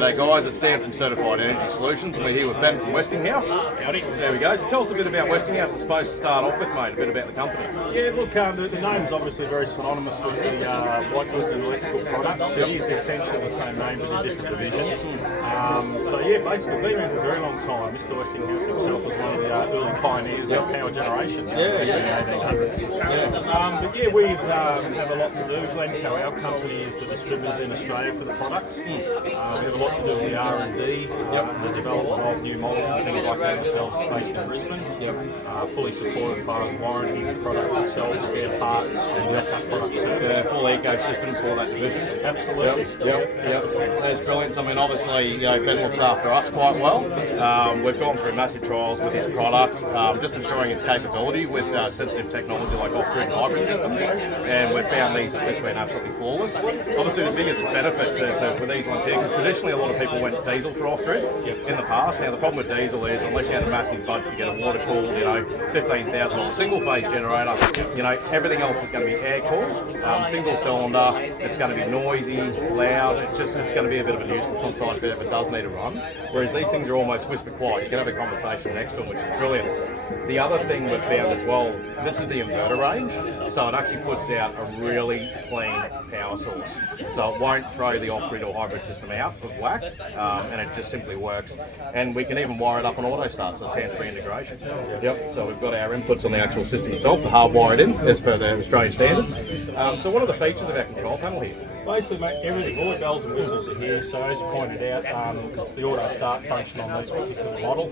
G'day guys, it's Dan from Certified Energy Solutions and we're here with Ben from Westinghouse. Howdy. There we go. So tell us a bit about Westinghouse. It's supposed to start off with, mate, a bit about the company. Yeah, look, the name's obviously very synonymous with the white goods and electrical products. It is essentially the same name but a different division. So yeah, basically been around for a very long time. Mr. Westinghouse himself was one of the early pioneers of power generation in the 1800s. But yeah, we have a lot to do. Glencoe, our company, is the distributors in Australia for the products. We have a lot to do with the R&D, the development of new models and things like that ourselves, based in Brisbane. Fully supported as far as warranty, the product itself, spare parts, and backup product service. Full ecosystem for that division. Absolutely. That's brilliant. I mean, obviously, Ben looks after us quite well. We've gone through massive trials with his product, just ensuring its capability with sensitive technology like off-grid and hybrid systems, and we've found these have been absolutely flawless. Obviously, the biggest benefit with these ones here, because traditionally a lot of people went diesel for off-grid in the past. Now the problem with diesel is, unless you had a massive budget to get a water-cooled, $15,000 single-phase generator, everything else is going to be air-cooled, single cylinder. It's going to be noisy, loud. It's going to be a bit of a nuisance on site if it ever does need to run. Whereas these things are almost whisper quiet. You can have a conversation next to them, which is brilliant. The other thing we've found as well, this is the inverter range, so it actually puts out a really clean power source. So it won't throw the off-grid or hybrid system out of whack, and it just simply works. And we can even wire it up on auto start, so it's hands-free integration. So we've got our inputs on the actual system itself, the hardwired in, as per the Australian standards. So what are the features of our control panel here? Basically, mate, everything, all the bells and whistles are here. So as you pointed out, it's the auto start function on this particular model.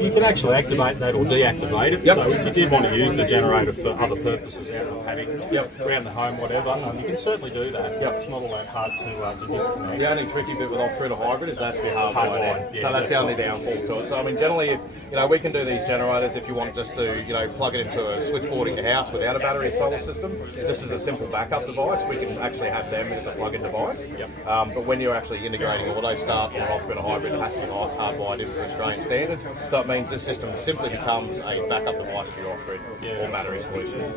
You can actually activate that or deactivate it. So if you did want to use the generator for other purposes out in the paddock, around the home, whatever, you can certainly do that. It's not all that hard to disconnect. The only tricky bit with off-grid or hybrid is that's the hardwired. So that's the only downfall to it. So I mean, generally, if we can do these generators if you want just to plug it into a switchboard in your house without a battery solar system. This is a simple backup device. We can actually have them as a plug-in device. But when you're actually integrating auto start or off-grid or hybrid, it has to be hardwired in for Australian standards. So it means this system simply becomes a backup device for your off-grid or battery solution.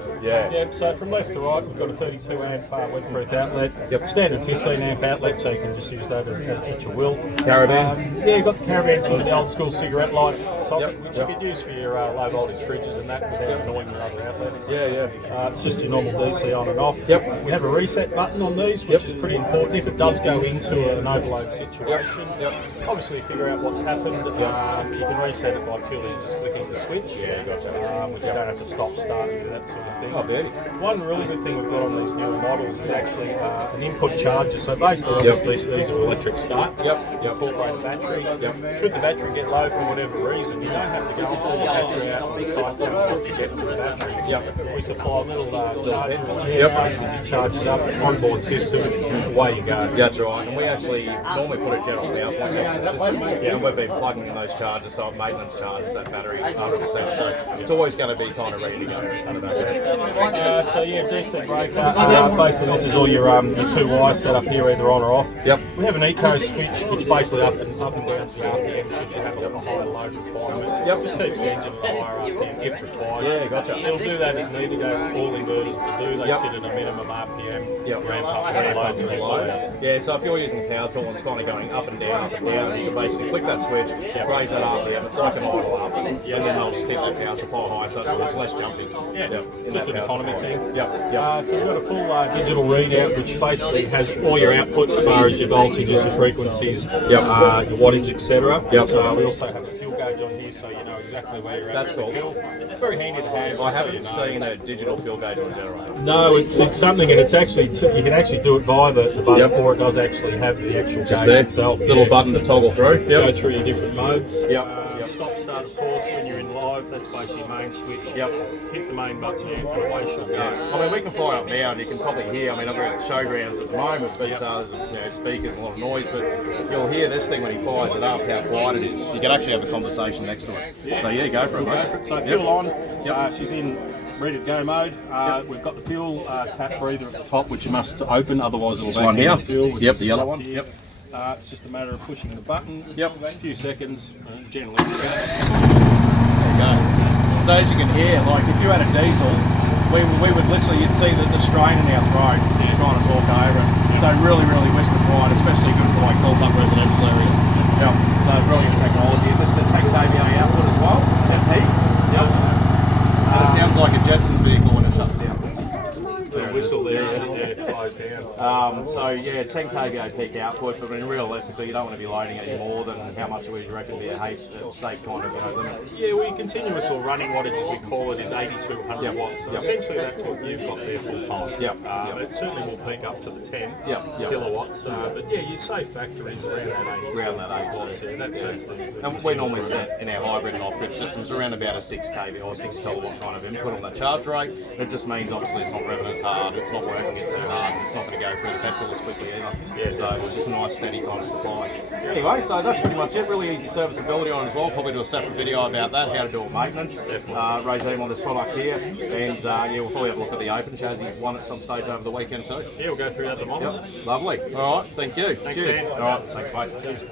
So from left to right, we've got a 32 amp weatherproof outlet, standard 15 amp outlet, so you can just use that as each you will. Caravan? You've got the caravan sort of the old school cigarette light socket, which you could use for your low voltage fridges and that without annoying your other outlets. It's just your normal DC on and off. We have a reset button on these, which is pretty important. If it does go into an overload situation, obviously figure out what's happened. You can reset it by purely just clicking the switch, which you don't have to stop, start, do that sort of thing. One really good thing we've got on these newer models is actually an input charger. So basically, obviously, these are electric start. Incorporate the battery. Should the battery get low for whatever reason, you don't have to go and pull the battery out on the site to get to the battery. We supply a little charger in here, basically just charges up, onboard system, and away you go. That's right, and we actually normally put a general power point next to the system, and we've been plugging in those chargers, so maintenance charges that battery 100%, so it's always going to be kind of ready to go. DC breaker, basically this is all your two wires set up here, either on or off. We have an eco switch, which basically up and down the RPM should you have a higher load requirement. Just keeps the engine at a higher RPM if required. It'll do that as needed as all inverters will do. They sit at a minimum RPM, ramp up the load to the load. So if you're using a power tool and it's kind of going up and down, and you can basically flick that switch, raise that RPM, it's like an idle up, and then they'll just keep that power supply high, so it's less jumpy. Just an economy thing. So we've got a full digital readout, which basically has all your outputs as far as your voltages, your frequencies, your wattage, etc. We also have a fuel gauge on here, so you know exactly where you're at. That's cool. Very handy to have. I haven't seen a digital fuel gauge on a generator. No, it's something, and it's actually you can actually do it via the button, or it does actually have the actual gauge itself. Little button to toggle through. Go through your different modes. Stop, start, of course, when you're in live, that's basically your main switch. Hit the main button and away she'll go. I mean, we can fire up now and you can probably hear, I mean, we're at the showgrounds at the moment, but there's speakers and a lot of noise, but you'll hear this thing when he fires it up, how quiet it is. You can actually have a conversation next to it. So go for it, mate. Go for it. So fuel on, she's in ready to go mode. We've got the fuel tap breather at the top, which you must open, otherwise it'll vacuum the fuel. The yellow one. It's just a matter of pushing the button. A few seconds, generally. There you go. So as you can hear, like if you had a diesel, we would literally, you'd see the strain in our throat trying to talk over it. So really, really whisper quiet, especially good for like built up residential areas. 10 kVA peak output, but I mean, realistically, you don't want to be loading any more than how much would you reckon be a safe kind of limit? Yeah, we continuous or running wattage, as we call it, is 8200 watts. So essentially, that's what you've got there full time. It certainly will peak up to the 10 kilowatts. But yeah, your safe factor is around that 82 watts. Yeah, that's and we normally set in our hybrid and off-grid systems around about a 6 kV or 6 kilowatt kind of input on that charge rate. It just means obviously it's not revving as hard, it's not working it too hard, and it's not going to go through the petrol as quickly either. So it's just a nice steady kind of supply. Anyway, so that's pretty much it. Really easy serviceability on it as well. Probably do a separate video about that, how to do it maintenance regime on this product here. And yeah, we'll probably have a look at the open chassis one at some stage over the weekend too. Yeah, we'll go through that at the models. Lovely. All right, thank you. Thanks, Cheers. Dan. All right, thanks, mate. Cheers.